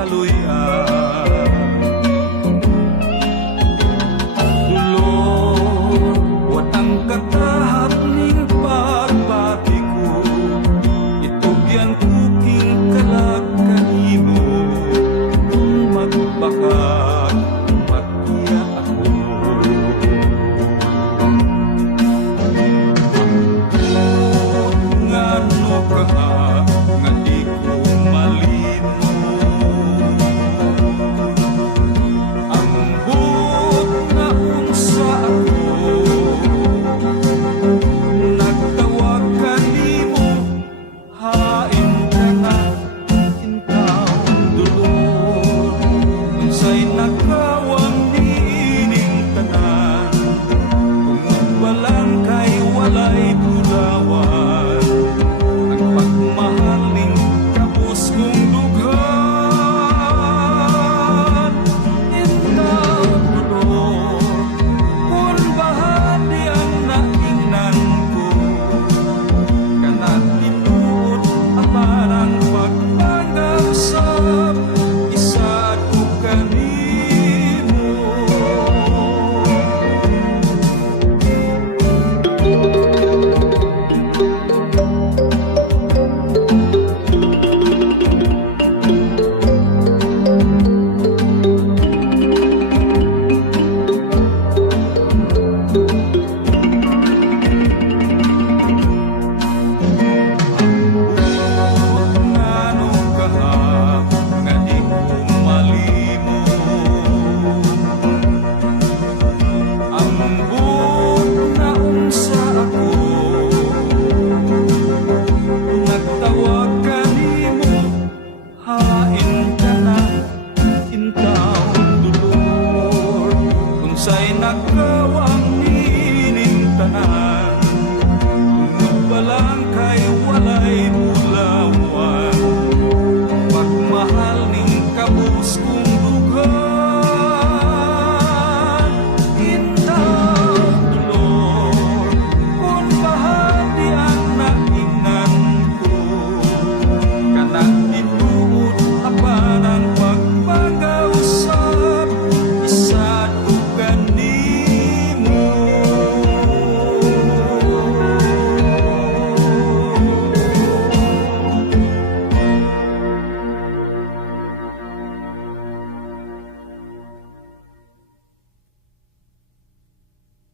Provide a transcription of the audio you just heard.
kaluyan. Dulor, watang katahap ning pagbati ko, itugyan kuking kalag kanimo, kung magbakag magtiya ako. Ngano ka nga di ko malimo, ang buot na unsa ako, nagtawag kanimo, hain ka na intaw dulor, unsay nakawang niining tanan, tungod balang kay walay tulawan, ang pagmahal ning kapos kong dughan. Intaw dulor, kun bahati ang naingnan ko, kanat tinuod aparang pagpanggap sa isa ko kanimo. Ngano ka nga di ko malimo, ang buot na unsa ako, nagtawag kanimo, hain ka na intaw dulor, unsay nakawang niining tanan, tungod balang kay walay tulawan, pagmahal